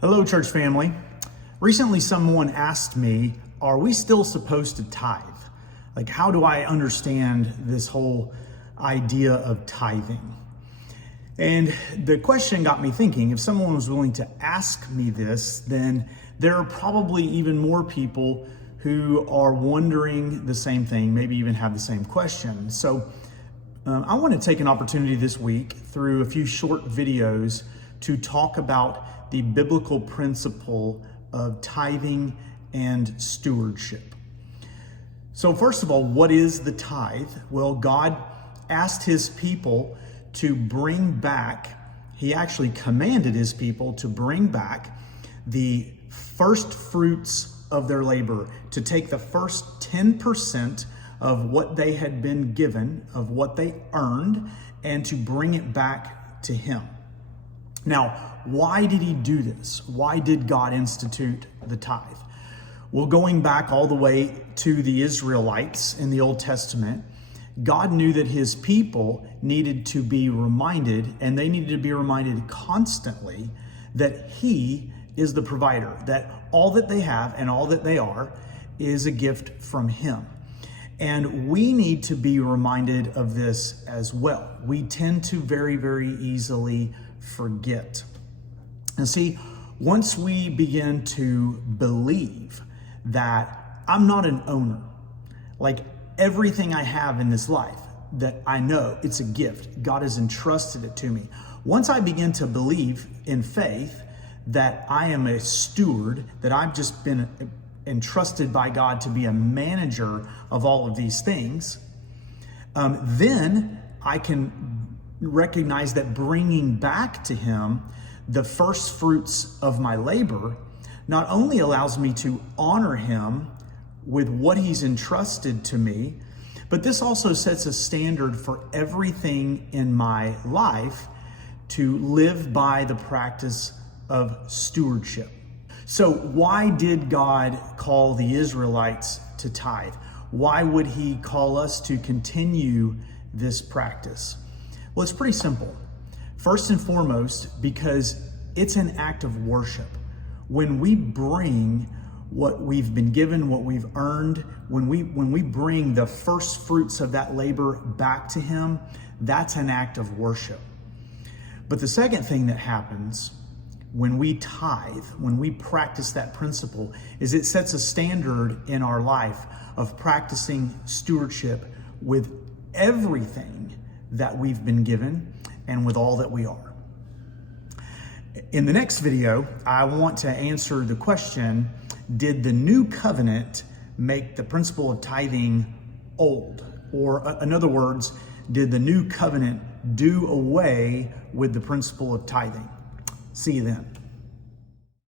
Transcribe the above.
Hello, church family. Recently, someone asked me, are we still supposed to tithe? Like, how do I understand this whole idea of tithing? And the question got me thinking, if someone was willing to ask me this, then there are probably even more people who are wondering the same thing, maybe even have the same question. So I want to take an opportunity this week through a few short videos to talk about the biblical principle of tithing and stewardship. So first of all, what is the tithe? Well, God asked his people to bring back, he actually commanded his people to bring back the first fruits of their labor, to take the first 10% of what they had been given, of what they earned, and to bring it back to him. Now, why did he do this? Why did God institute the tithe? Well, going back all the way to the Israelites in the Old Testament, God knew that his people needed to be reminded, and they needed to be reminded constantly, that he is the provider, that all that they have and all that they are is a gift from him. And we need to be reminded of this as well. We tend to very, very easily forget. And see, once we begin to believe that I'm not an owner, like everything I have in this life, that I know it's a gift, God has entrusted it to me. Once I begin to believe in faith that I am a steward, that I've just been entrusted by God to be a manager of all of these things, then I can recognize that bringing back to him the first fruits of my labor not only allows me to honor him with what he's entrusted to me, but this also sets a standard for everything in my life to live by the practice of stewardship. So why did God call the Israelites to tithe? Why would he call us to continue this practice? Well, it's pretty simple. First and foremost, because it's an act of worship. When we bring what we've been given, what we've earned, when we bring the first fruits of that labor back to him, that's an act of worship. But the second thing that happens when we tithe, when we practice that principle, is it sets a standard in our life of practicing stewardship with everything that we've been given and with all that we are. In the next video, I want to answer the question, did the new covenant make the principle of tithing old? Or in other words, did the new covenant do away with the principle of tithing? See you then.